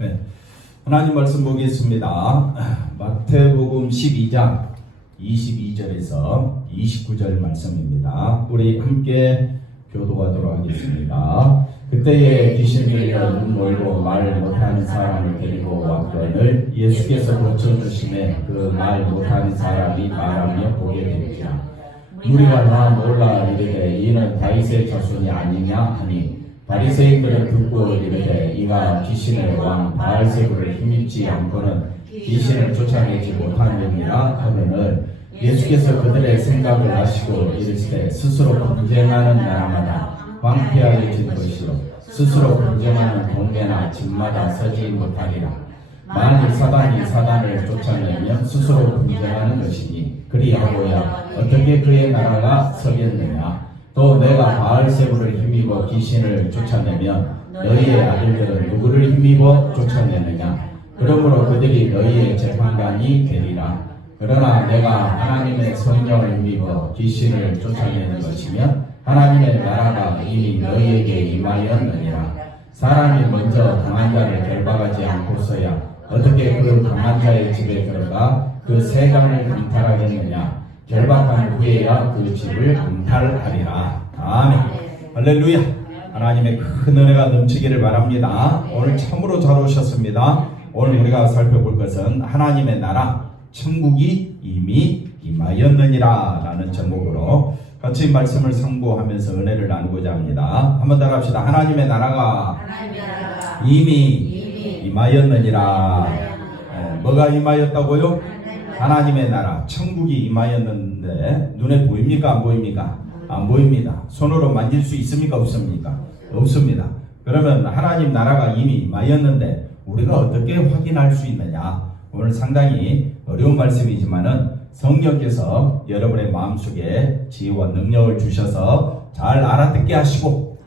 네. 하나님 말씀 보겠습니다. 마태복음 12장 22절에서 29절 말씀입니다. 우리 함께 교도하도록 하겠습니다. 그때에 귀신 들려 눈 멀고 말 못하는 사람을 데리고 왔거늘 예수께서 고쳐주심에 그 말 못하는 사람이 말하며 보게 되니라. 무리가 다 놀라 이르되 이는 다윗의 자손이 아니냐 하니 바리새인들은 듣고 이르되 이가 귀신의 왕 바알세불을 힘입지 않고는 귀신을 쫓아내지 못하느니라 하거늘 예수께서 그들의 생각을 아시고 이르시되 스스로 분쟁하는 나라마다 황폐하여진 것이요 스스로 분쟁하는 동네나 집마다 서지 못하리라. 만일 사단이 사단을 쫓아내면 스스로 분쟁하는 것이니 그리하고야 어떻게 그의 나라가 서겠느냐. 또 내가 바알세불을 힘입어 귀신을 쫓아내면 너희의 아들들은 누구를 힘입어 쫓아내느냐. 그러므로 그들이 너희의 재판관이 되리라. 그러나 내가 하나님의 성령을 힘입어 귀신을 쫓아내는 것이면 하나님의 나라가 이미 너희에게 임하였느니라. 사람이 먼저 강한 자를 결박하지 않고서야 어떻게 그 강한 자의 집에 들어가 그 세간을 강탈하겠느냐. 결박한 후에야 그 집을 강탈하리라. 아멘. 할렐루야. 하나님의 큰 은혜가 넘치기를 바랍니다. 오늘 참으로 잘 오셨습니다. 오늘 우리가 살펴볼 것은 하나님의 나라 천국이 이미 임하였느니라 라는 제목으로 같이 말씀을 상고하면서 은혜를 나누고자 합니다. 한번 따라합시다. 하나님의 나라가 이미 임하였느니라. 뭐가 임하였다고요? 하나님의 나라 천국이 임하였는데 눈에 보입니까? 안 보입니까? 안 보입니다. 손으로 만질 수 있습니까? 없습니까? 없습니다. 그러면 하나님 나라가 이미 임하였는데 우리가 어떻게 확인할 수 있느냐? 오늘 상당히 어려운 말씀이지만은 성령께서 여러분의 마음속에 지혜와 능력을 주셔서 잘 알아듣게 하시고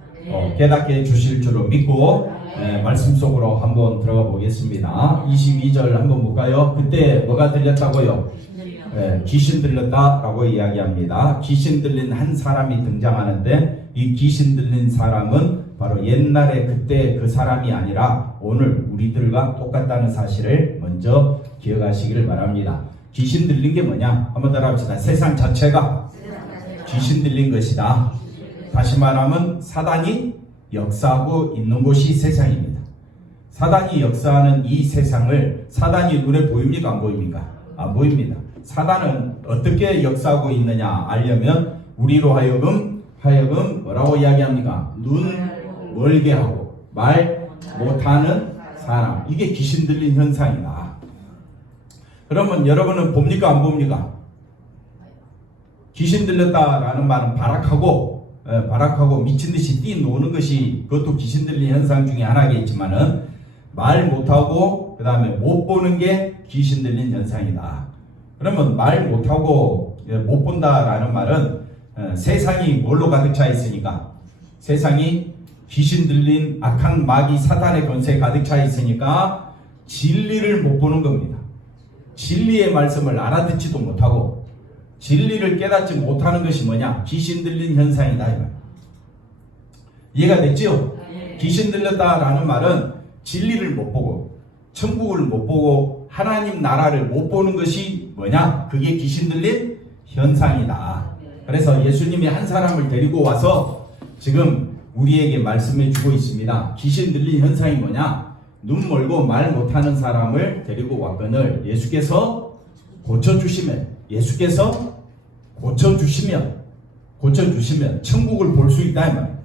깨닫게 해주실 줄로 믿고 말씀 속으로 한번 들어가 보겠습니다. 22절 한번 볼까요? 그때 뭐가 들렸다고요? 귀신 들렸다라고 이야기합니다. 귀신 들린 한 사람이 등장하는데 이 귀신 들린 사람은 바로 옛날에 그때 그 사람이 아니라 오늘 우리들과 똑같다는 사실을 먼저 기억하시기를 바랍니다. 귀신 들린 게 뭐냐? 한번 따라합시다. 세상 자체가 귀신 들린 것이다. 다시 말하면 사단이 역사하고 있는 곳이 세상입니다. 사단이 역사하는 이 세상을 사단이 눈에 보입니까? 안 보입니까? 안 보입니다. 사단은 어떻게 역사하고 있느냐 알려면 우리로 하여금 뭐라고 이야기합니까? 눈 멀게 하고 말 못하는 사람. 이게 귀신 들린 현상이다. 그러면 여러분은 봅니까? 안 봅니까? 귀신 들렸다라는 말은 발악하고 미친듯이 뛰노는 것이 그것도 귀신 들린 현상 중에 하나겠지만은 말 못하고 그 다음에 못 보는 게 귀신 들린 현상이다. 그러면 말 못하고 못 본다라는 말은 세상이 뭘로 가득 차 있으니까 세상이 귀신 들린 악한 마귀 사탄의 권세에 가득 차 있으니까 진리를 못 보는 겁니다. 진리의 말씀을 알아듣지도 못하고 진리를 깨닫지 못하는 것이 뭐냐? 귀신 들린 현상이다. 이해가 됐죠? 귀신 들렸다라는 말은 진리를 못 보고 천국을 못 보고 하나님 나라를 못 보는 것이 뭐냐? 그게 귀신 들린 현상이다. 그래서 예수님이 한 사람을 데리고 와서 지금 우리에게 말씀해 주고 있습니다. 귀신 들린 현상이 뭐냐? 눈 멀고 말 못하는 사람을 데리고 왔거늘 예수께서 고쳐주시면 천국을 볼 수 있다 이 말이에요.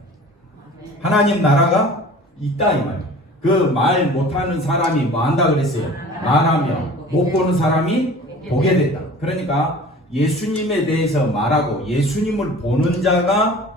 하나님 나라가 있다 이 말이에요. 그 말 못하는 사람이 뭐 한다 그랬어요? 말하며 못 보는 사람이 보게 된다. 그러니까 예수님에 대해서 말하고 예수님을 보는 자가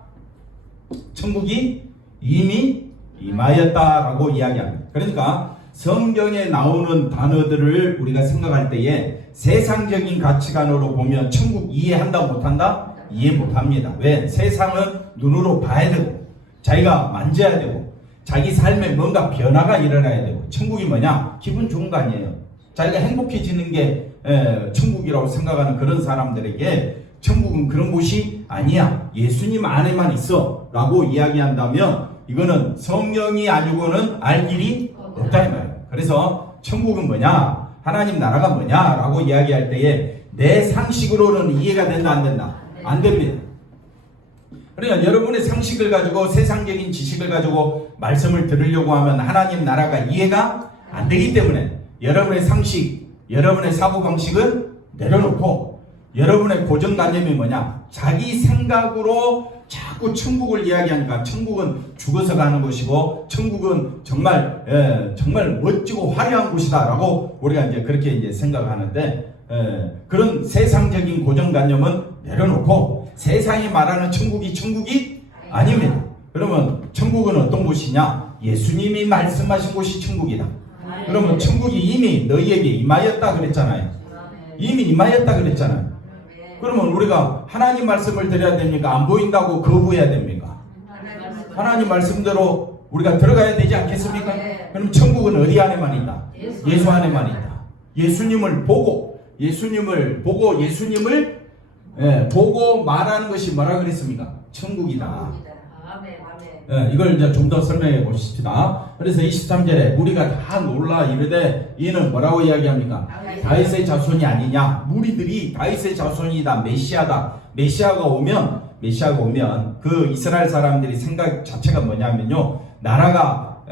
천국이 이미 임하였다라고 이야기합니다. 그러니까 성경에 나오는 단어들을 우리가 생각할 때에 세상적인 가치관으로 보면 천국 이해한다 못한다? 이해 못합니다. 왜? 세상은 눈으로 봐야 되고 자기가 만져야 되고 자기 삶에 뭔가 변화가 일어나야 되고 천국이 뭐냐? 기분 좋은 거 아니에요. 자기가 행복해지는 게 천국이라고 생각하는 그런 사람들에게 천국은 그런 곳이 아니야. 예수님 안에만 있어 라고 이야기한다면 이거는 성령이 아니고는 알 길이 없다 이 말이에요. 그래서 천국은 뭐냐? 하나님 나라가 뭐냐라고 이야기할 때에 내 상식으로는 이해가 된다 안 된다? 안 됩니다. 그러니까 여러분의 상식을 가지고 세상적인 지식을 가지고 말씀을 들으려고 하면 하나님 나라가 이해가 안 되기 때문에 여러분의 상식, 여러분의 사고방식은 내려놓고 여러분의 고정관념이 뭐냐? 자기 생각으로 자꾸 천국을 이야기하니까 천국은 죽어서 가는 곳이고 천국은 정말 정말 멋지고 화려한 곳이다라고 우리가 이제 그렇게 이제 생각하는데 그런 세상적인 고정관념은 내려놓고 세상이 말하는 천국이 아닙니다. 그러면 천국은 어떤 곳이냐? 예수님이 말씀하신 곳이 천국이다. 그러면 천국이 이미 너희에게 임하였다 그랬잖아요. 이미 임하였다 그랬잖아요. 그러면 우리가 하나님 말씀을 드려야 됩니까? 안 보인다고 거부해야 됩니까? 하나님 말씀대로 우리가 들어가야 되지 않겠습니까? 그럼 천국은 어디 안에만 있다? 예수 안에만 있다. 예수님을 보고 보고 말하는 것이 뭐라 그랬습니까? 천국이다. 이걸 이제 좀 더 설명해 보십시다. 그래서 23절에 우리가 다 놀라 이르되 이는 뭐라고 이야기합니까? 다윗의 자손이 아니냐? 무리들이 다윗의 자손이다. 메시아가 오면 그 이스라엘 사람들이 생각 자체가 뭐냐면요. 나라가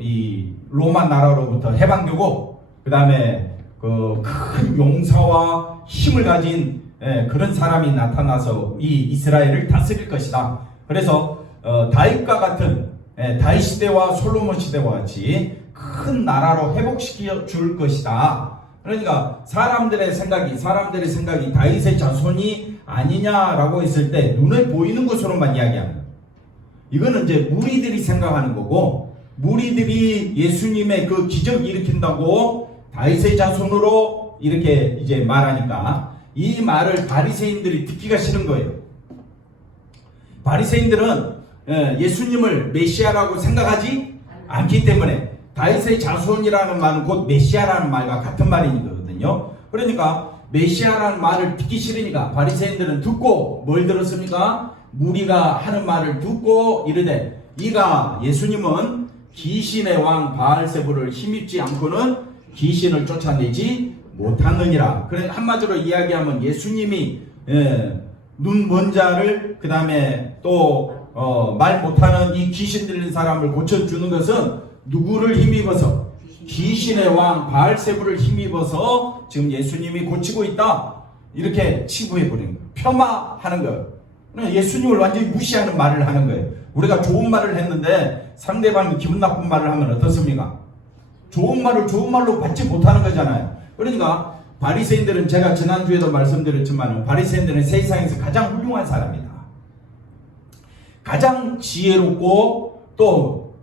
이 로마 나라로부터 해방되고 그 다음에 그 큰 용사와 힘을 가진 그런 사람이 나타나서 이 이스라엘을 다스릴 것이다. 그래서 다윗과 같은 다윗 시대와 솔로몬 시대와 같이 큰 나라로 회복시켜 줄 것이다. 그러니까 사람들의 생각이 다윗의 자손이 아니냐라고 했을 때 눈에 보이는 것으로만 이야기합니다. 이거는 이제 무리들이 생각하는 거고 무리들이 예수님의 그 기적 일으킨다고 다윗의 자손으로 이렇게 이제 말하니까 이 말을 바리새인들이 듣기가 싫은 거예요. 바리새인들은 예수님을 메시아라고 생각하지 않기 때문에 다윗의 자손이라는 말은 곧 메시아라는 말과 같은 말이거든요. 그러니까 메시아라는 말을 듣기 싫으니까 바리새인들은 듣고 뭘 들었습니까? 무리가 하는 말을 듣고 이르되 이가 예수님은 귀신의 왕 바알세불을 힘입지 않고는 귀신을 쫓아내지 못하느니라. 그래 한마디로 이야기하면 예수님이 눈 먼 자를 그 다음에 또 말 못하는 이 귀신 들린 사람을 고쳐주는 것은 누구를 힘입어서? 귀신의 왕 바알세불을 힘입어서 지금 예수님이 고치고 있다. 이렇게 치부해버리는 거예요. 폄하하는 거예요. 예수님을 완전히 무시하는 말을 하는 거예요. 우리가 좋은 말을 했는데 상대방이 기분 나쁜 말을 하면 어떻습니까? 좋은 말을 좋은 말로 받지 못하는 거잖아요. 그러니까 바리새인들은 제가 지난주에도 말씀드렸지만 바리새인들은 세상에서 가장 훌륭한 사람이다. 가장 지혜롭고 또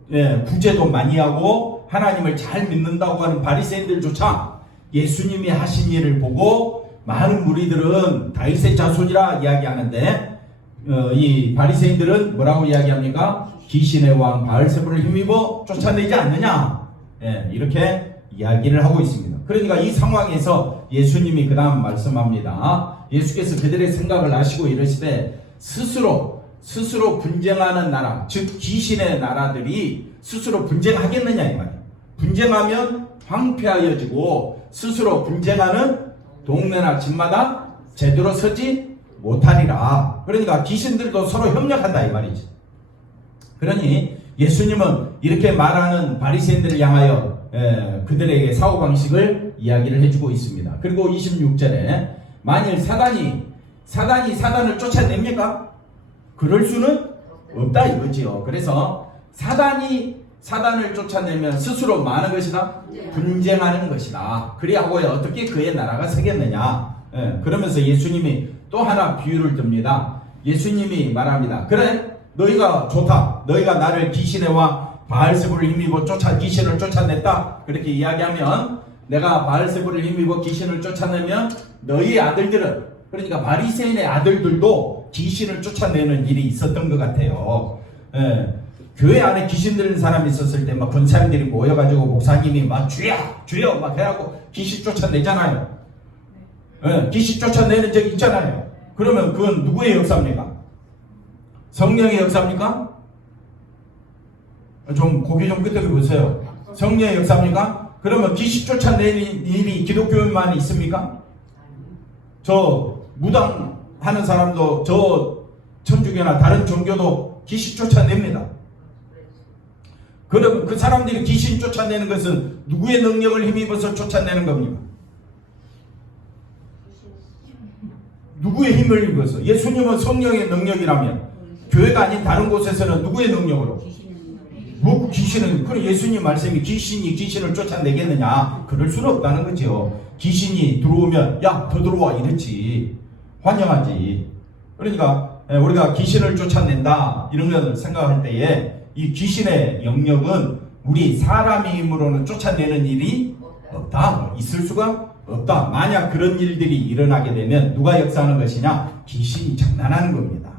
구제도 많이 하고 하나님을 잘 믿는다고 하는 바리새인들조차 예수님이 하신 일을 보고 많은 무리들은 다윗의 자손이라 이야기하는데 이 바리새인들은 뭐라고 이야기합니까? 귀신의 왕 바알세불을 힘입어 쫓아내지 않느냐? 이렇게 이야기를 하고 있습니다. 그러니까 이 상황에서 예수님이 그 다음 말씀합니다. 예수께서 그들의 생각을 아시고 이르시되 스스로 분쟁하는 나라, 즉 귀신의 나라들이 스스로 분쟁하겠느냐 이 말이에요. 분쟁하면 황폐하여지고 스스로 분쟁하는 동네나 집마다 제대로 서지 못하리라. 그러니까 귀신들도 서로 협력한다 이 말이지. 그러니 예수님은 이렇게 말하는 바리새인들을 향하여 그들에게 사고방식을 이야기를 해주고 있습니다. 그리고 26절에 만일 사단이 사단을 쫓아냅니까? 그럴 수는 없다 이거지요. 그래서 사단을 쫓아내면 스스로 뭐 하는 것이다? 분쟁하는 것이다. 그리하고 어떻게 그의 나라가 서겠느냐. 그러면서 예수님이 또 하나 비유를 듭니다. 예수님이 말합니다. 그래 너희가 좋다. 너희가 나를 귀신의 왕 바알세불을 힘입어 귀신을 쫓아냈다. 그렇게 이야기하면 내가 바알세불을 힘입어 귀신을 쫓아내면 너희 아들들은 그러니까 바리새인의 아들들도 귀신을 쫓아내는 일이 있었던 것 같아요. 교회 안에 귀신 들린 사람이 있었을 때 막 권사님들이 모여가지고 목사님이 막 주여 막 해하고 귀신 쫓아내잖아요. 귀신 쫓아내는 적이 있잖아요. 그러면 그건 누구의 역사입니까? 성령의 역사입니까? 좀 고개 좀 끄덕여 보세요. 성령의 역사입니까? 그러면 귀신 쫓아내는 일이 기독교인만 있습니까? 저 무당하는 사람도, 저 천주교나 다른 종교도 귀신 쫓아냅니다. 그럼 그 사람들이 귀신 쫓아내는 것은 누구의 능력을 힘입어서 쫓아내는 겁니까? 누구의 힘을 입어서? 예수님은 성령의 능력이라면 교회가 아닌 다른 곳에서는 누구의 능력으로? 뭐 귀신은, 그럼 예수님 말씀이 귀신이 귀신을 쫓아내겠느냐? 그럴 수는 없다는 거죠. 귀신이 들어오면 야, 더 들어와 이랬지. 환영하지. 그러니까 우리가 귀신을 쫓아낸다 이런 걸 생각할 때에 이 귀신의 영역은 우리 사람의 힘으로는 쫓아내는 일이 없다. 있을 수가 없다. 만약 그런 일들이 일어나게 되면 누가 역사하는 것이냐? 귀신이 장난하는 겁니다.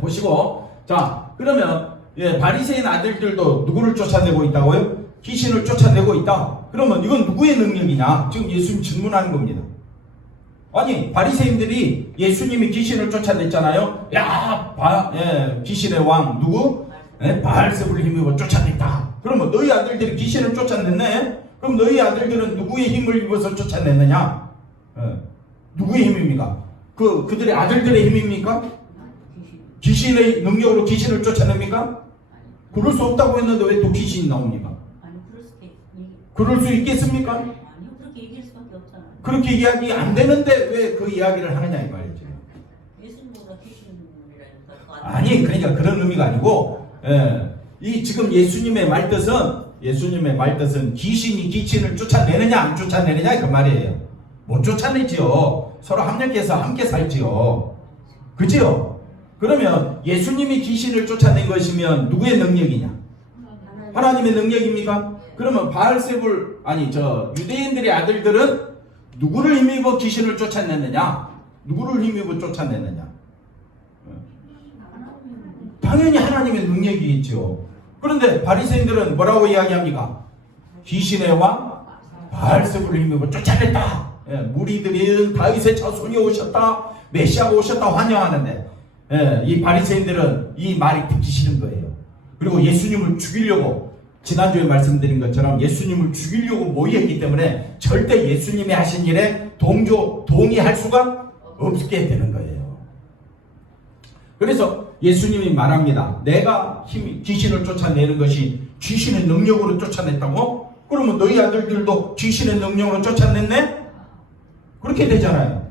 보시고, 자, 그러면 바리새인 아들들도 누구를 쫓아내고 있다고요? 귀신을 쫓아내고 있다. 그러면 이건 누구의 능력이냐? 지금 예수님 질문하는 겁니다. 아니, 바리새인들이 예수님이 귀신을 쫓아냈잖아요. 야, 귀신의 왕 누구? 바알세불을 힘입어 쫓아냈다. 그러면 너희 아들들이 귀신을 쫓아냈네? 그럼 너희 아들들은 누구의 힘을 입어서 쫓아냈느냐? 누구의 힘입니까? 그들의 아들들의 힘입니까? 귀신의 능력으로 귀신을 쫓아냅니까? 그럴 수 없다고 했는데 왜 또 귀신이 나옵니까? 그럴 수 있겠습니까? 아니요, 그렇게 얘기할 수밖에 없잖아요. 그렇게 이야기 안 되는데 왜 그 이야기를 하느냐 이 말이죠. 예수님보다 귀신이라니까. 아니, 그러니까 그런 의미가 아니고, 이 지금 예수님의 말뜻은 귀신이 귀신을 쫓아내느냐 안 쫓아내느냐 그 말이에요. 못 쫓아내지요. 서로 합력해서 함께 살지요. 그지요? 그러면 예수님이 귀신을 쫓아낸 것이면 누구의 능력이냐? 하나님의 능력입니까? 그러면 바알세불, 유대인들의 아들들은 누구를 힘입어 귀신을 쫓아냈느냐? 누구를 힘입어 쫓아냈느냐? 당연히 하나님의 능력이겠죠. 그런데 바리새인들은 뭐라고 이야기합니까? 귀신의 왕 바알세불을 힘입어 쫓아냈다. 무리들이 다윗의 자손이 오셨다, 메시아가 오셨다 환영하는데, 이 바리새인들은 이 말이 듣기 싫은 거예요. 그리고 예수님을 죽이려고, 지난주에 말씀드린 것처럼 예수님을 죽이려고 모의했기 때문에 절대 예수님이 하신 일에 동의할 수가 없게 되는 거예요. 그래서 예수님이 말합니다. 내가 귀신을 쫓아내는 것이 귀신의 능력으로 쫓아냈다고? 그러면 너희 아들들도 귀신의 능력으로 쫓아냈네? 그렇게 되잖아요.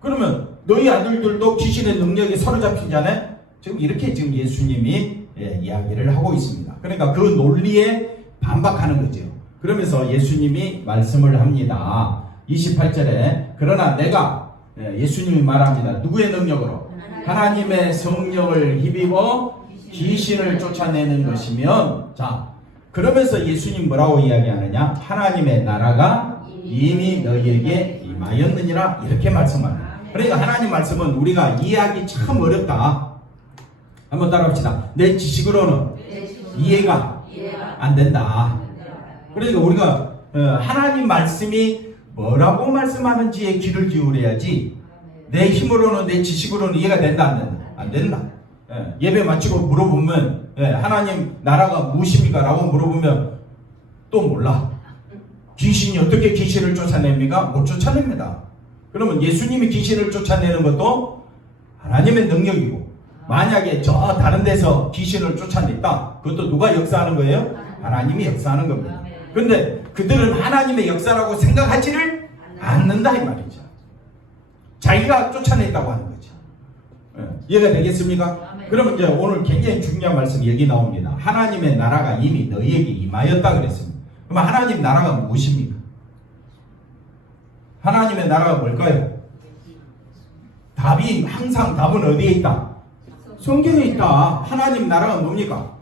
그러면 너희 아들들도 귀신의 능력에 사로잡히잖아요. 지금 이렇게 지금 예수님이 이야기를 하고 있습니다. 그러니까 그 논리에 반박하는 거죠. 그러면서 예수님이 말씀을 합니다. 28절에 그러나 내가, 예수님이 말합니다. 누구의 능력으로? 하나님의 성령을 힘입어 귀신을 쫓아내는 것이면, 자, 그러면서 예수님 뭐라고 이야기하느냐? 하나님의 나라가 이미 너희에게 임하였느니라 이렇게 말씀합니다. 그러니까 하나님 말씀은 우리가 이해하기 참 어렵다. 한번 따라합시다. 내 지식으로는 이해가 안 된다. 그러니까 우리가 하나님 말씀이 뭐라고 말씀하는지에 귀를 기울여야지 내 힘으로는, 내 지식으로는 이해가 된다 안 된다? 안 된다. 예배 마치고 물어보면 하나님 나라가 무엇입니까? 라고 물어보면 또 몰라. 귀신이 어떻게 귀신을 쫓아냅니까? 못 쫓아냅니다. 그러면 예수님이 귀신을 쫓아내는 것도 하나님의 능력이고, 만약에 저 다른 데서 귀신을 쫓아냈다, 그것도 누가 역사하는 거예요? 하나님이 역사하는 겁니다. 그런데 그들은 하나님의 역사라고 생각하지를 않는다 이 말이죠. 자기가 쫓아냈다고 하는 거죠. 이해가 되겠습니까? 그러면 이제 오늘 굉장히 중요한 말씀 여기 나옵니다. 하나님의 나라가 이미 너희에게 임하였다 그랬습니다. 그럼 하나님 나라가 무엇입니까? 하나님의 나라가 뭘까요? 항상 답은 어디에 있다? 성경에 있다. 하나님 나라가 뭡니까?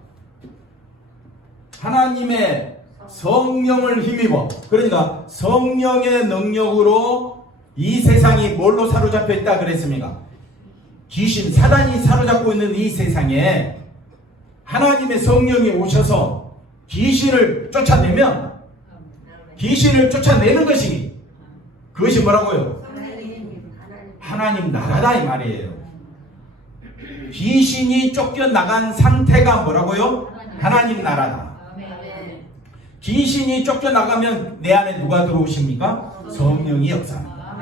하나님의 성령을 힘입어, 그러니까 성령의 능력으로 이 세상이 뭘로 사로잡혀 있다 그랬습니까? 귀신, 사단이 사로잡고 있는 이 세상에 하나님의 성령이 오셔서 귀신을 쫓아내면, 귀신을 쫓아내는 것이, 그것이 뭐라고요? 하나님 나라다 이 말이에요. 귀신이 쫓겨나간 상태가 뭐라고요? 하나님 나라다. 귀신이 쫓겨나가면 내 안에 누가 들어오십니까? 성령이 역사합니다.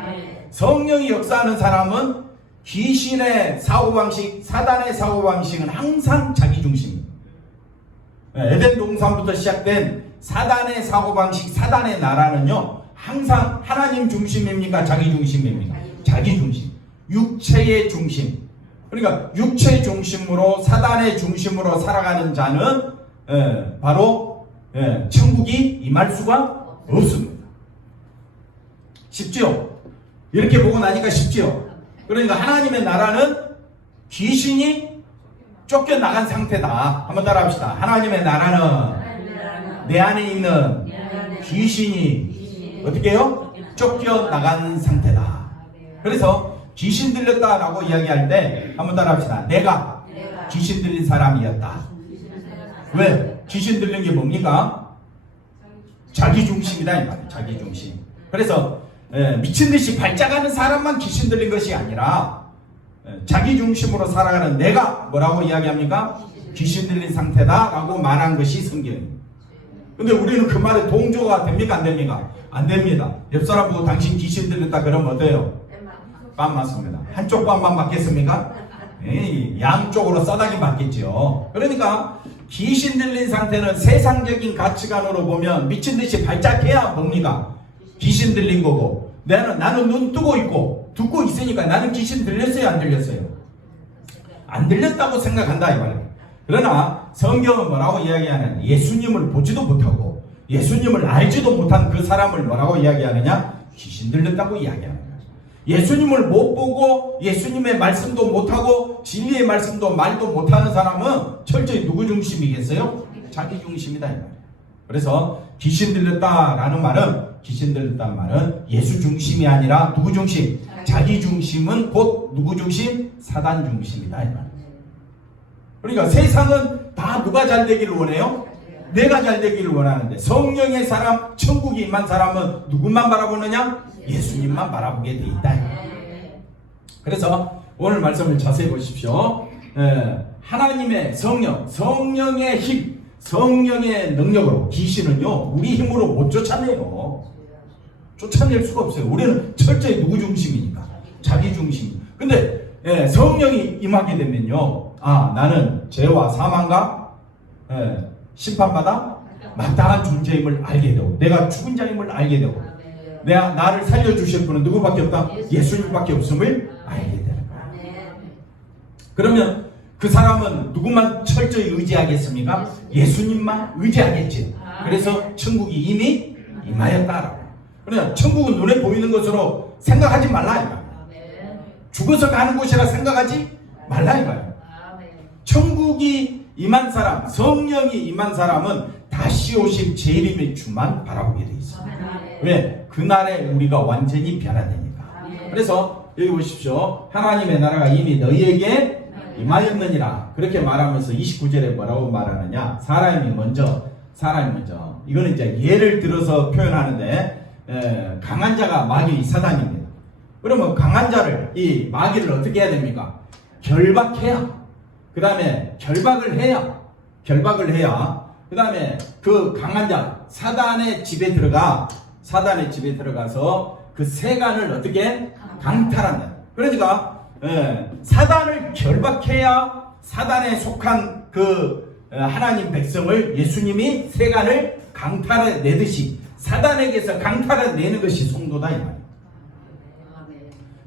성령이 역사하는 사람은 귀신의 사고방식, 사단의 사고방식은 항상 자기중심입니다. 에덴 동산부터 시작된 사단의 사고방식, 사단의 나라는요 항상 하나님 중심입니까? 자기 중심입니까? 자기 중심. 육체의 중심. 그러니까 육체 중심으로, 사단의 중심으로 살아가는 자는 바로 천국이 임할 수가 없습니다. 쉽죠? 이렇게 보고 나니까 쉽죠? 그러니까 하나님의 나라는 귀신이 쫓겨나간 상태다. 한번 따라합시다. 하나님의 나라는 내 안에 있는 귀신이 어떻게 해요? 쫓겨나간 상태다. 그래서 귀신 들렸다라고 이야기할 때 한번 따라합시다. 내가 귀신 들린 사람이었다. 왜? 귀신 들린 게 뭡니까? 자기 중심이다 이 말이에요. 자기 중심. 그래서 미친 듯이 발작하는 사람만 귀신 들린 것이 아니라 자기 중심으로 살아가는 내가 뭐라고 이야기합니까? 귀신 들린 상태다라고 말한 것이 성경입니다. 근데 우리는 그 말에 동조가 됩니까? 안 됩니까? 안 됩니다. 옆 사람 보고 당신 귀신 들렸다 그러면 어때요? 빰 맞습니다. 한쪽 빰만 맞겠습니까? 양쪽으로 싸다기 맞겠죠. 그러니까 귀신 들린 상태는 세상적인 가치관으로 보면 미친 듯이 발작해야 뭡니까? 귀신 들린 거고, 나는 눈 뜨고 있고 듣고 있으니까 나는 귀신 들렸어요, 안 들렸어요? 안 들렸다고 생각한다 이 말이에요. 그러나 성경은 뭐라고 이야기하느냐? 예수님을 보지도 못하고 예수님을 알지도 못한 그 사람을 뭐라고 이야기하느냐? 귀신 들렸다고 이야기하는 거예요. 예수님을 못 보고 예수님의 말씀도 못하고 진리의 말씀도 말도 못하는 사람은 철저히 누구 중심이겠어요? 자기 중심이다 이 말이에요. 그래서 귀신 들렸다라는 말은, 귀신 들렸다는 말은 예수 중심이 아니라 누구 중심? 자기 중심은 곧 누구 중심? 사단 중심이다 이 말이에요. 그러니까 세상은 다 누가 잘 되기를 원해요? 내가 잘 되기를 원하는데, 성령의 사람, 천국이 임한 사람은 누구만 바라보느냐? 예수님만 바라보게 돼 있다. 그래서 오늘 말씀을 자세히 보십시오. 하나님의 성령, 성령의 힘, 성령의 능력으로 귀신은요 우리 힘으로 못 쫓아내요. 쫓아낼 수가 없어요. 우리는 철저히 누구 중심이니까? 자기 중심. 근데 성령이 임하게 되면요, 나는 죄와 사망과 심판받아 마땅한 존재임을 알게 되고, 내가 죽은 자임을 알게 되고, 나를 살려주실 분은 누구밖에 없다? 예수님밖에 없음을 알게 되는 거야. 그러면 그 사람은 누구만 철저히 의지하겠습니까? 예수님만 의지하겠지. 그래서 천국이 이미 임하였다라고. 그러나 천국은 눈에 보이는 것으로 생각하지 말라 이거야. 죽어서 가는 곳이라 생각하지 말라 이거야. 천국이 임한 사람, 성령이 임한 사람은 다시 오실 재림의 주만 바라보게 돼 있어. 왜? 그날에 우리가 완전히 변화되니까. 그래서 여기 보십시오. 하나님의 나라가 이미 너희에게 임하였느니라. 그렇게 말하면서 29절에 뭐라고 말하느냐? 사람이 먼저. 이거는 이제 예를 들어서 표현하는데, 강한 자가 마귀 사단입니다. 그러면 강한 자를, 이 마귀를 어떻게 해야 됩니까? 결박해야. 그 다음에 결박을 해야. 그 다음에 그 강한 자, 사단의 집에 들어가서 그 세간을 어떻게 강탈한다. 그러니까 사단을 결박해야 사단에 속한 그 하나님 백성을 예수님이 세간을 강탈해내듯이 사단에게서 강탈해내는 것이 성도다 이 말이에요.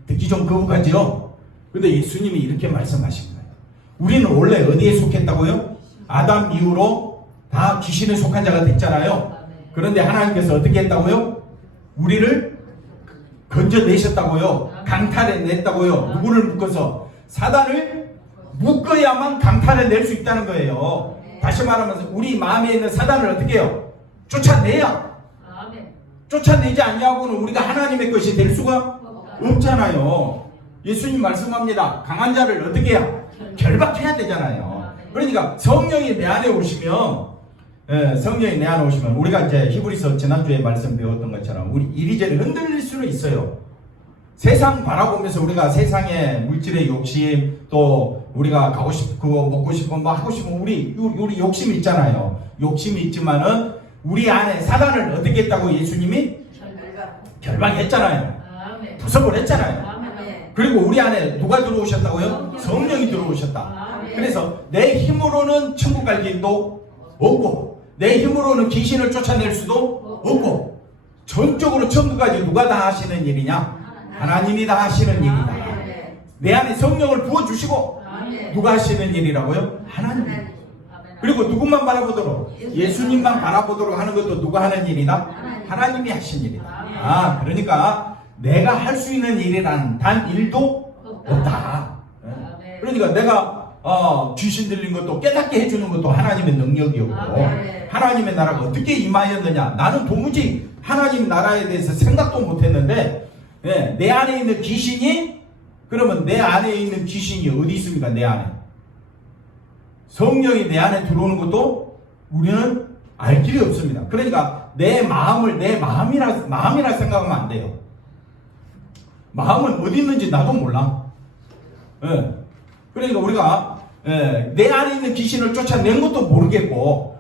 듣기 좀 거북하죠? 근데 예수님이 이렇게 말씀하신 거예요. 우리는 원래 어디에 속했다고요? 아담 이후로 다 귀신에 속한 자가 됐잖아요. 그런데 하나님께서 어떻게 했다고요? 우리를 건져내셨다고요. 강탈해냈다고요. 누구를 묶어서? 사단을 묶어야만 강탈해낼 수 있다는 거예요. 다시 말하면서 우리 마음에 있는 사단을 어떻게 해요? 쫓아내야. 쫓아내지 않냐고는 우리가 하나님의 것이 될 수가 없잖아요. 예수님 말씀합니다. 강한 자를 어떻게 해야? 결박해야 되잖아요. 그러니까 성령이 내 안에 오시면, 우리가 이제 히브리서 지난주에 말씀 배웠던 것처럼 우리 이리저리 흔들릴 수는 있어요. 세상 바라보면서 우리가 세상의 물질의 욕심, 또 우리가 가고 싶고 먹고 싶고 뭐 하고 싶고 우리 욕심이 있잖아요. 욕심이 있지만은 우리 안에 사단을 어떻게 했다고 예수님이 결박했잖아요. 아멘. 부숴버렸잖아요. 아멘. 그리고 우리 안에 누가 들어오셨다고요? 성령이 들어오셨다. 아멘. 그래서 내 힘으로는 천국 갈 길도 없고 내 힘으로는 귀신을 쫓아낼 수도 없고 전적으로 천국까지 누가 다 하시는 일이냐? 하나님이 다 하시는 일이다. 내 안에 성령을 부어주시고 아멘. 누가 하시는 일이라고요? 하나님. 그리고 누구만 바라보도록 예수님만 바라보도록 하는 것도 누가 하는 일이다? 하나님이 하신 일이다. 아, 그러니까 내가 할 수 있는 일이란 단 일도 없다. 그러니까 내가 귀신 들린 것도 깨닫게 해주는 것도 하나님의 능력이었고 하나님의 나라가 어떻게 임하였느냐. 나는 도무지 하나님 나라에 대해서 생각도 못했는데 내 안에 있는 귀신이 그러면 내 안에 있는 귀신이 어디 있습니까? 내 안에 성령이 내 안에 들어오는 것도 우리는 알 길이 없습니다. 그러니까 내 마음을 내 마음이라 생각하면 안 돼요. 마음은 어디 있는지 나도 몰라. 예. 그러니까 우리가 내 안에 있는 귀신을 쫓아낸 것도 모르겠고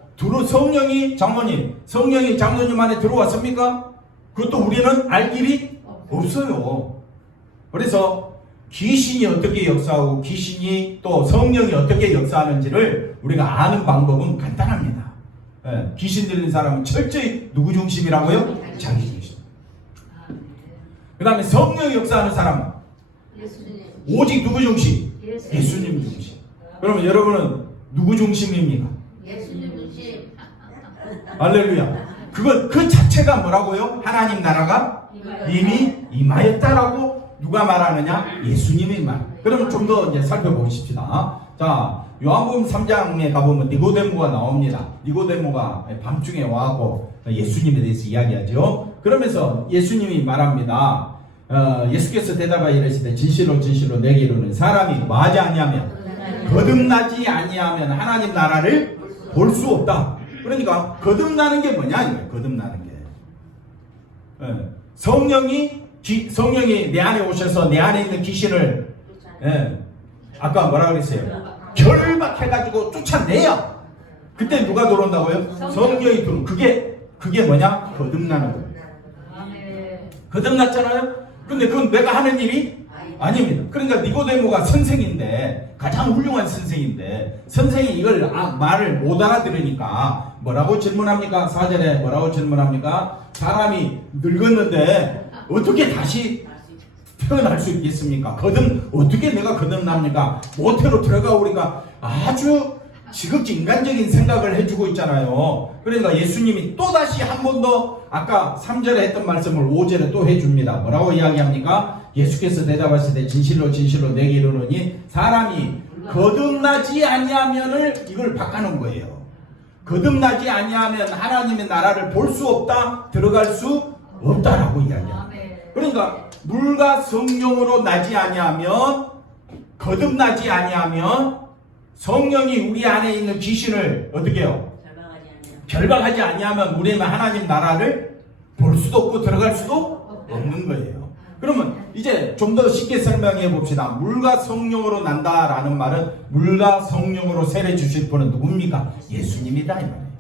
성령이 장로님 안에 들어왔습니까? 그것도 우리는 알 길이 없어요. 그래서 귀신이 어떻게 역사하고 귀신이 또 성령이 어떻게 역사하는지를 우리가 아는 방법은 간단합니다. 귀신 들린 사람은 철저히 누구 중심이라고요? 자기 중심. 그 다음에 성령이 역사하는 사람은 오직 누구 중심? 예수님 중심. 그러면 여러분은 누구 중심입니까? 예수님 중심. 할렐루야. 그 자체가 뭐라고요? 하나님 나라가 이미 임하였다라고 누가 말하느냐? 예수님이 말. 그러면 좀 더 이제 살펴보십시다. 자, 요한복음 3장에 가보면 니고데모가 나옵니다. 니고데모가 밤중에 와갖고 예수님에 대해서 이야기하죠. 그러면서 예수님이 말합니다. 예수께서 대답하여 이르시되 진실로 진실로 내게 이르는 사람이 뭐하지 아니하면 거듭나지 아니하면 하나님 나라를 볼 수 없다. 그러니까 거듭나는 게 뭐냐 이거예요. 거듭나는 게 성령이 내 안에 오셔서 내 안에 있는 귀신을 아까 뭐라 그랬어요? 결박해가지고 쫓아내요. 그때 누가 들어온다고요? 성령이 들어온. 그게 뭐냐? 거듭나는 거예요. 거듭났잖아요. 근데 그건 내가 하는 일이 아닙니다. 그러니까 니고데모가 선생인데 가장 훌륭한 선생인데 선생이 이걸 말을 못 알아들으니까 뭐라고 질문합니까? 4절에 뭐라고 질문합니까? 사람이 늙었는데 어떻게 다시 태어날 수 있겠습니까? 어떻게 내가 거듭납니까? 모태로 들어가 우리가 아주 지극히 인간적인 생각을 해주고 있잖아요. 그러니까 예수님이 또다시 한 번 더 아까 3절에 했던 말씀을 5절에 또 해줍니다. 뭐라고 이야기합니까? 예수께서 대답하시되 진실로 진실로 내게 이르노니 사람이 거듭나지 아니하면을 이걸 바꾸는 거예요. 거듭나지 아니하면 하나님의 나라를 볼 수 없다, 들어갈 수 없다라고 이야기합니다. 그러니까 물과 성령으로 나지 아니하면 거듭나지 아니하면 성령이 우리 안에 있는 귀신을 어떻게 해요? 결박하지 아니하면 우리는 하나님 나라를 볼 수도 없고 들어갈 수도 없는 거예요. 그러면 이제 좀 더 쉽게 설명해 봅시다. 물과 성령으로 난다라는 말은 물과 성령으로 세례 주실 분은 누굽니까? 예수님이다 이 말이에요.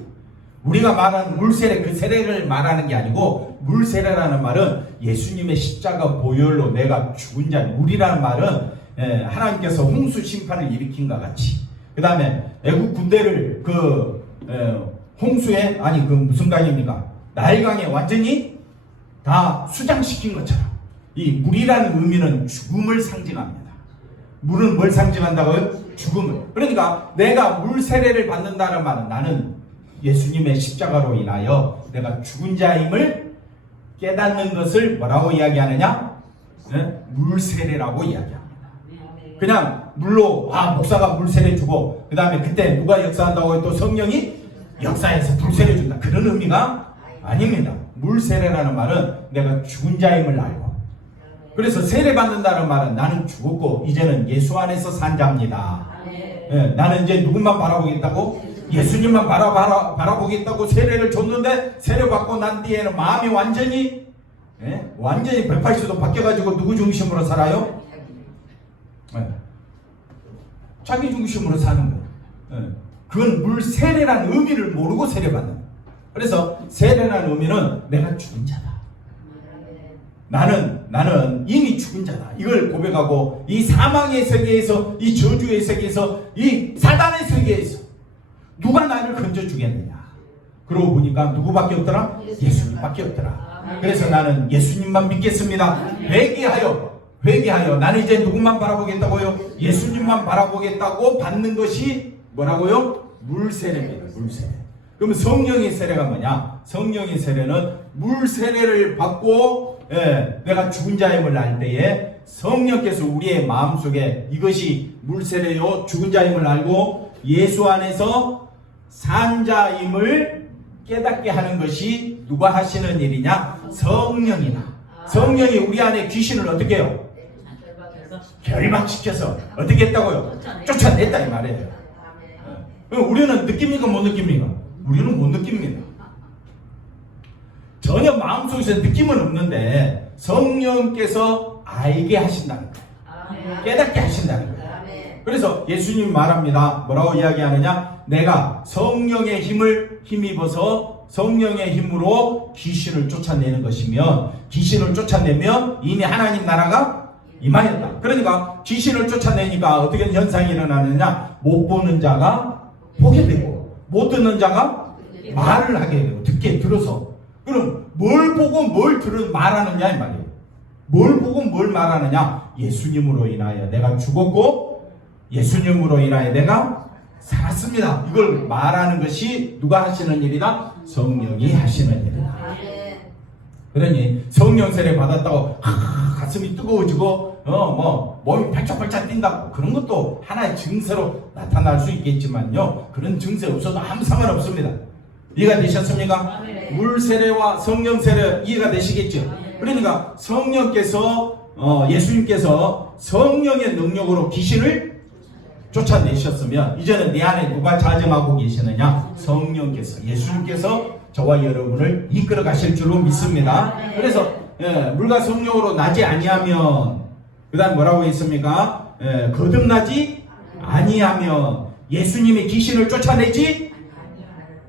우리가 말하는 물세례 그 세례를 말하는 게 아니고 물세례라는 말은 예수님의 십자가 보혈로 내가 죽은 자 물이라는 말은 하나님께서 홍수 심판을 일으킨 것 같이 그 다음에 애국 군대를 홍수에 무슨 강입니까? 나일강에 완전히 다 수장시킨 것처럼 이 물이라는 의미는 죽음을 상징합니다. 물은 뭘 상징한다고요? 죽음을. 그러니까 내가 물 세례를 받는다는 말은 나는 예수님의 십자가로 인하여 내가 죽은 자임을 깨닫는 것을 뭐라고 이야기하느냐? 물 세례라고 이야기합니다. 그냥 물로 목사가 물 세례 주고 그 다음에 그때 누가 역사한다고 또 성령이 역사해서 불 세례 준다. 그런 의미가 아닙니다. 물 세례라는 말은 내가 죽은 자임을 알고 그래서 세례 받는다는 말은 나는 죽었고 이제는 예수 안에서 산 자입니다. 나는 이제 누구만 바라보겠다고? 예수님만 바라보겠다고 세례를 줬는데 세례 받고 난 뒤에는 마음이 완전히 180도 바뀌어가지고 누구 중심으로 살아요? 자기 중심으로 사는 거예요. 그건 물 세례라는 의미를 모르고 세례받는 거예요. 그래서 세례라는 의미는 내가 죽은 자다. 나는 이미 죽은 자다. 이걸 고백하고 이 사망의 세계에서, 이 저주의 세계에서, 이 사단의 세계에서 누가 나를 건져주겠느냐. 그러고 보니까 누구밖에 없더라? 예수님밖에 없더라. 그래서 나는 예수님만 믿겠습니다. 회개하여 나는 이제 누구만 바라보겠다고요? 예수님만 바라보겠다고 받는 것이 뭐라고요? 물세례입니다. 물세례. 그럼 성령의 세례가 뭐냐? 성령의 세례는 물세례를 받고 내가 죽은 자임을 알 때에 성령께서 우리의 마음속에 이것이 물세례요 죽은 자임을 알고 예수 안에서 산 자임을 깨닫게 하는 것이 누가 하시는 일이냐? 성령이다. 성령이 우리 안에 귀신을 어떻게 해요? 결박시켜서 어떻게 했다고요? 쫓아냈다 이 말이에요. 우리는 느낍니까? 못 느낍니까? 우리는 못 느낍니다. 전혀 마음속에서 느낌은 없는데 성령께서 알게 하신다는 거예요. 깨닫게 하신다는 거예요. 그래서 예수님 말합니다. 뭐라고 이야기하느냐? 내가 성령의 힘을 힘입어서 성령의 힘으로 귀신을 쫓아내는 것이면, 귀신을 쫓아내면 이미 하나님 나라가 임하였다. 그러니까 귀신을 쫓아내니까 어떻게 현상이 일어나느냐? 못 보는 자가 보게 되고 못 듣는 자가 말을 하게 되고 듣게 들어서. 그럼 뭘 보고 뭘 말하느냐 이 말이에요. 뭘 보고 뭘 말하느냐? 예수님으로 인하여 내가 죽었고 예수님으로 인하여 내가 살았습니다. 이걸 말하는 것이 누가 하시는 일이다? 성령이 하시는 일이다. 그러니 성령 세례 받았다고 가슴이 뜨거워지고 몸이 발짝발짝 뛴다고 그런 것도 하나의 증세로 나타날 수 있겠지만요, 그런 증세 없어도 아무 상관없습니다. 이해가 되셨습니까? 물 세례와 성령 세례 이해가 되시겠죠? 그러니까 성령께서 예수님께서 성령의 능력으로 귀신을 쫓아내셨으면 이제는 내 안에 누가 자정하고 계시느냐? 성령께서, 예수님께서 저와 여러분을 이끌어 가실 줄로 믿습니다. 그래서 물과 성령으로 나지 아니하면, 그 다음 뭐라고 했습니까? 거듭나지 아니하면 예수님이 귀신을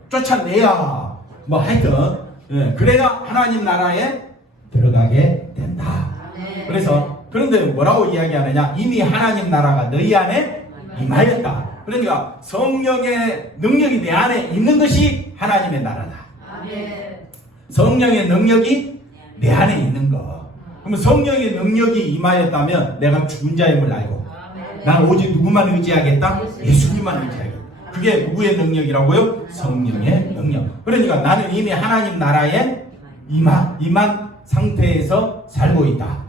쫓아내야 뭐 하여튼 그래야 하나님 나라에 들어가게 된다. 그래서 그런데 뭐라고 이야기하느냐? 이미 하나님 나라가 너희 안에 임하였다. 그러니까 성령의 능력이 내 안에 있는 것이 하나님의 나라다. 성령의 능력이 내 안에 있는 거. 그러면 성령의 능력이 임하였다면 내가 죽은 자임을 알고 나는 오직 누구만 의지하겠다? 예수님만 의지하겠다. 그게 누구의 능력이라고요? 성령의 능력. 그러니까 나는 이미 하나님 나라에 임한 상태에서 살고 있다.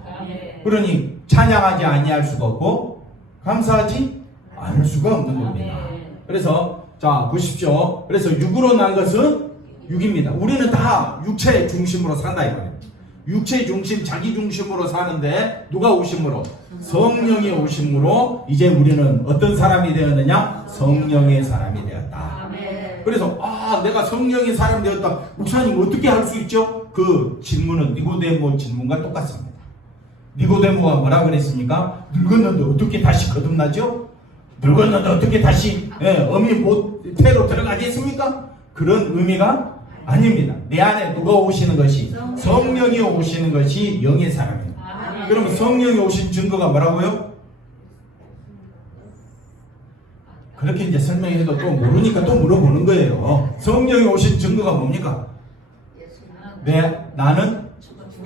그러니 찬양하지 아니할 수가 없고 감사하지 않을 수가 없는 겁니다. 그래서 자 보십시오. 그래서 육으로 난 것은 육입니다. 우리는 다 육체 중심으로 산다 이 말이에요. 육체 중심, 자기 중심으로 사는데 누가 오심으로? 성령이 오심으로 이제 우리는 어떤 사람이 되었느냐? 성령의 사람이 되었다. 그래서 내가 성령의 사람이 되었다. 목사님 어떻게 할 수 있죠? 그 질문은 니고데모 질문과 똑같습니다. 니고데모가 뭐라 그랬습니까? 늙었는데 어떻게 다시 거듭나죠? 늙었는데 어떻게 다시 어미 모태로 들어가겠습니까? 그런 의미가 아닙니다. 내 안에 누가 오시는 것이? 성령이 오시는 것이 영의 사람입니다. 그러면 성령이 오신 증거가 뭐라고요? 그렇게 이제 설명해도 또 모르니까 또 물어보는 거예요. 성령이 오신 증거가 뭡니까? 나는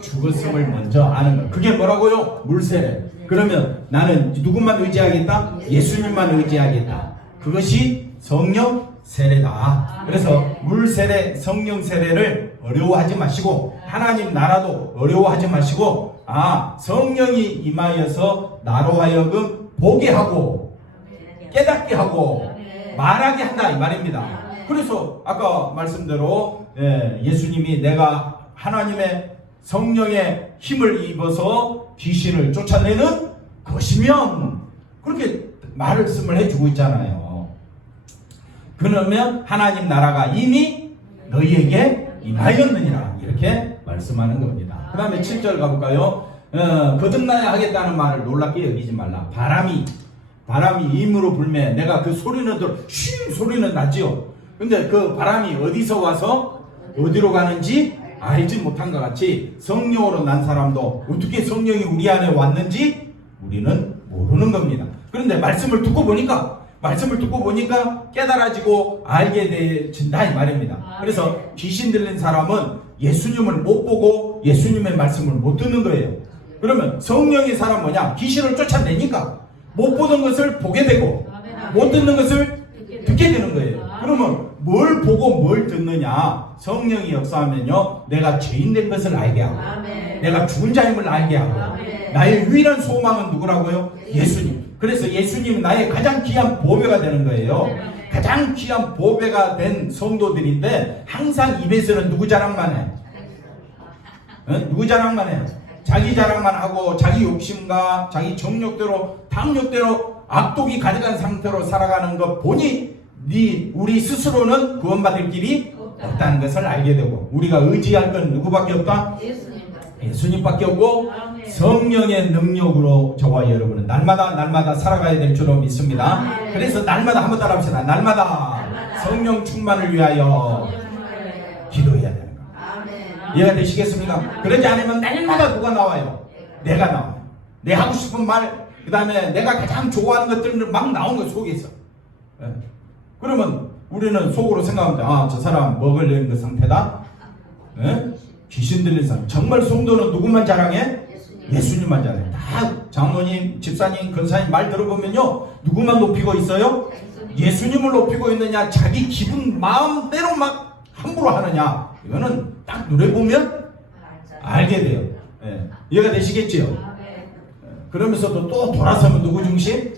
죽었음을 먼저 아는 것. 그게 뭐라고요? 물세례. 그러면 나는 누구만 의지하겠다? 예수님만 의지하겠다. 그것이 성령 세례다. 그래서 물세례, 성령 세례를 어려워하지 마시고 하나님 나라도 어려워하지 마시고 성령이 임하여서 나로 하여금 보게 하고 깨닫게 하고 말하게 한다 이 말입니다. 그래서 아까 말씀대로 예수님이 내가 하나님의 성령의 힘을 입어서 귀신을 쫓아내는 것이면 그렇게 말씀을 해주고 있잖아요. 그러면 하나님 나라가 이미 너희에게 임하였느니라 이렇게 말씀하는 겁니다. 그 다음에 7절 가볼까요? 거듭나야 하겠다는 말을 놀랍게 여기지 말라. 바람이 임으로 불매 내가 그 소리는 쉴 소리는 나지요. 근데 그 바람이 어디서 와서? 어디로 가는지 알지 못한 것 같이 성령으로 난 사람도 어떻게 성령이 우리 안에 왔는지 우리는 모르는 겁니다. 그런데 말씀을 듣고 보니까 깨달아지고 알게 되진다 이 말입니다. 그래서 귀신 들린 사람은 예수님을 못 보고 예수님의 말씀을 못 듣는 거예요. 그러면 성령의 사람 뭐냐? 귀신을 쫓아내니까 못 보던 것을 보게 되고 못 듣는 것을 듣게 되는 거예요. 그러면 뭘 보고 뭘 듣느냐? 성령이 역사하면요, 내가 죄인 된 것을 알게 하고 내가 죽은 자임을 알게 하고 나의 유일한 소망은 누구라고요? 예수님. 그래서 예수님은 나의 가장 귀한 보배가 되는 거예요. 가장 귀한 보배가 된 성도들인데 항상 입에서는 누구 자랑만 해? 누구 자랑만 해요? 자기 자랑만 하고 자기 욕심과 자기 정욕대로 탐욕대로 악독이 가득한 상태로 살아가는 것 보니 우리 스스로는 구원받을 길이 없다는 것을 알게 되고 우리가 의지할 건 누구밖에 없다? 예수님밖에 없고 성령의 능력으로 저와 여러분은 날마다 살아가야 될 줄로 믿습니다. 그래서 날마다 한번 따라 합시다. 날마다 성령 충만을 위하여 기도해야 되는 거예요. 이해가 되시겠습니까? 그러지 않으면 날마다 누가 나와요? 내가 나와요. 내 하고 싶은 말, 그 다음에 내가 가장 좋아하는 것들은 막 나오는 거예요, 속에서. 그러면 우리는 속으로 생각합니다. 저 사람 먹으려는 그 상태다. 귀신 들린 사람. 정말 성도는 누구만 자랑해? 예수님만 자랑해. 다 장로님, 집사님, 권사님 말 들어보면요, 누구만 높이고 있어요? 예수님을 높이고 있느냐, 자기 기분 마음대로 막 함부로 하느냐, 이거는 딱 눈에 보면 알게 돼요. 이해가 되시겠지요? 그러면서도 또 돌아서면 누구 중심?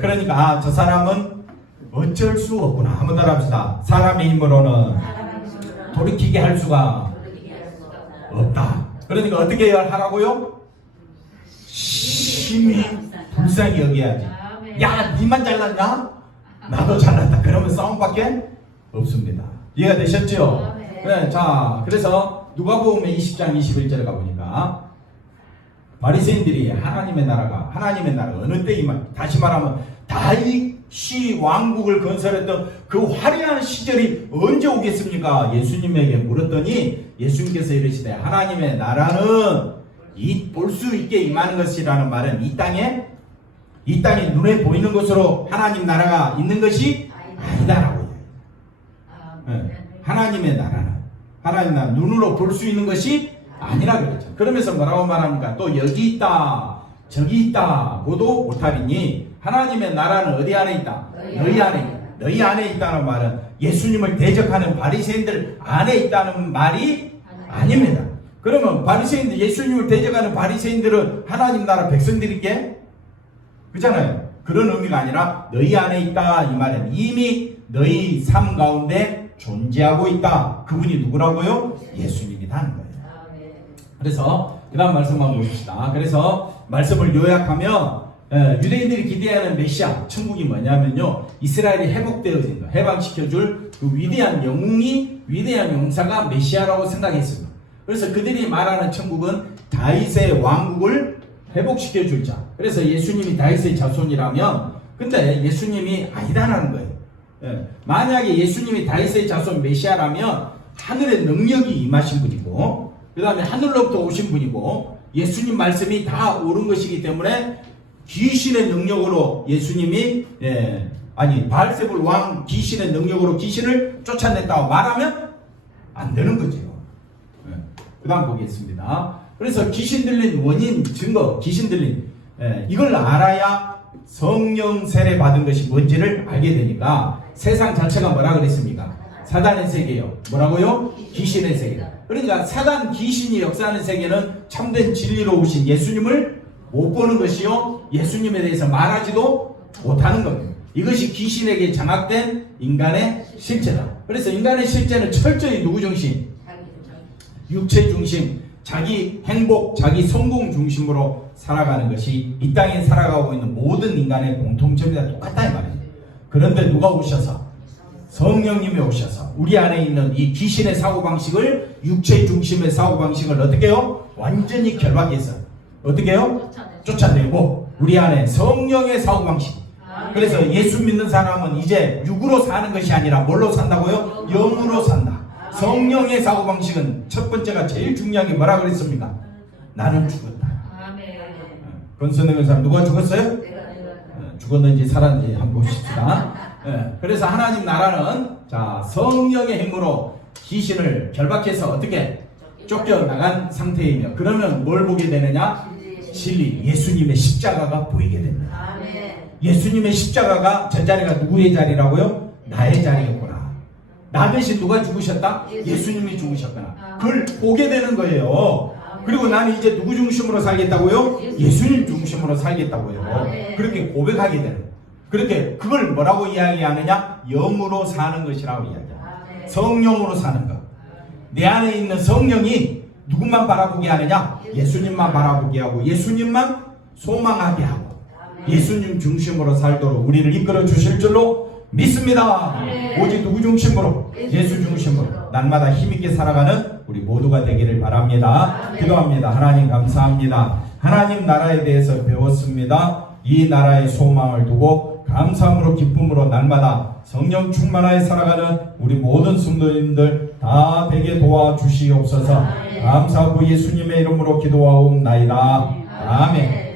그러니까 저 사람은 어쩔 수 없구나. 한번 따라합시다. 사람의 힘으로는 돌이키게 할 수가 없다. 그러니까 어떻게 하라고요? 심히 불쌍히 여겨야지. 야, 니만 잘났냐? 나도 잘났다. 그러면 싸움밖에 없습니다. 이해가 되셨죠? 네, 자, 그래서 누가복음 20장 21절에 가보니까 바리새인들이 하나님의 나라 어느 때이면, 다시 말하면 다윗이 왕국을 건설했던 그 화려한 시절이 언제 오겠습니까? 예수님에게 물었더니 예수님께서 이르시되 하나님의 나라는 볼 수 있게 임하는 것이라는 말은 이 땅에 눈에 보이는 것으로 하나님 나라가 있는 것이 아니다라고 해요. 하나님의 나라는 눈으로 볼 수 있는 것이 아니라 그랬죠. 그러면서 뭐라고 말합니까? 또 여기 있다 저기 있다 고도 못하리니 하나님의 나라는 어디 안에 있다? 너희 안에 있다는 말은 예수님을 대적하는 바리새인들 안에 있다는 말이 아닙니다. 그러면 바리새인들, 예수님을 대적하는 바리새인들은 하나님 나라 백성들이게? 그잖아요. 그런 의미가 아니라 너희 안에 있다 이 말은 이미 너희 삶 가운데 존재하고 있다. 그분이 누구라고요? 예수님이라는 거예요. 그래서 그 다음 말씀 한번 봅시다. 그래서 말씀을 요약하면 유대인들이 기대하는 메시아 천국이 뭐냐면요, 이스라엘이 회복되어진 거, 해방시켜줄 그 위대한 영웅이, 위대한 용사가 메시아라고 생각했습니다. 그래서 그들이 말하는 천국은 다윗의 왕국을 회복시켜줄 자. 그래서 예수님이 다윗의 자손이라면, 근데 예수님이 아니다라는 거예요. 만약에 예수님이 다윗의 자손 메시아라면 하늘의 능력이 임하신 분이고, 그 다음에 하늘로부터 오신 분이고, 예수님 말씀이 다 옳은 것이기 때문에 귀신의 능력으로 예수님이 바알세불 왕 귀신의 능력으로 귀신을 쫓아냈다고 말하면 안 되는 거죠. 그 다음 보겠습니다. 그래서 귀신 들린 원인, 증거, 귀신 들린 이걸 알아야 성령 세례 받은 것이 뭔지를 알게 되니까 세상 자체가 뭐라 그랬습니까? 사단의 세계요. 뭐라고요? 귀신의 세계. 그러니까 사단 귀신이 역사하는 세계는 참된 진리로 오신 예수님을 못 보는 것이요, 예수님에 대해서 말하지도 못하는 겁니다. 이것이 귀신에게 장악된 인간의 실체다. 그래서 인간의 실체는 철저히 누구 중심? 육체 중심, 자기 행복, 자기 성공 중심으로 살아가는 것이 이 땅에 살아가고 있는 모든 인간의 공통점이다. 똑같다 이 말이에요. 그런데 누가 오셔서? 성령님이 오셔서 우리 안에 있는 이 귀신의 사고방식을, 육체 중심의 사고방식을 어떻게 해요? 완전히 결박해서 어떻게 해요? 쫓아내고 우리 안에 성령의 사고방식. 그래서 예수 믿는 사람은 이제 육으로 사는 것이 아니라 뭘로 산다고요? 영으로 산다. 성령의 사고방식은 첫 번째가 제일 중요한 게 뭐라 그랬습니까? 나는 죽었다. 아멘. 권선생님 사람 누가 죽었어요? 내가 죽었는지 살았는지 한번 봅시다. 그래서 하나님 나라는 자 성령의 힘으로 귀신을 결박해서 어떻게 쫓겨나간 상태이며 그러면 뭘 보게 되느냐? 진리 예수님의 십자가가 보이게 됩니다. 아멘. 예수님의 십자가가 저 자리가 누구의 자리라고요? 나의 자리였구나. 나 대신 누가 죽으셨다? 예수님이 죽으셨구나. 그걸 보게 되는 거예요. 그리고 나는 이제 누구 중심으로 살겠다고요? 예수님 중심으로 살겠다고요. 그렇게 고백하게 되는 거예요. 그렇게 그걸 뭐라고 이야기하느냐? 영으로 사는 것이라고 이야기합니다. 성령으로 사는 것. 내 안에 있는 성령이 누구만 바라보게 하느냐? 예수님만 바라보게 하고 예수님만 소망하게 하고 예수님 중심으로 살도록 우리를 이끌어 주실 줄로 믿습니다. 오직 누구 중심으로? 예수 중심으로 날마다 힘있게 살아가는 우리 모두가 되기를 바랍니다. 기도합니다. 하나님 감사합니다. 하나님 나라에 대해서 배웠습니다. 이 나라의 소망을 두고 감사함으로 기쁨으로 날마다 성령 충만하여 살아가는 우리 모든 성도님들 다 되게 도와주시옵소서. 감사하고 예수님의 이름으로 기도하옵나이다. 아멘.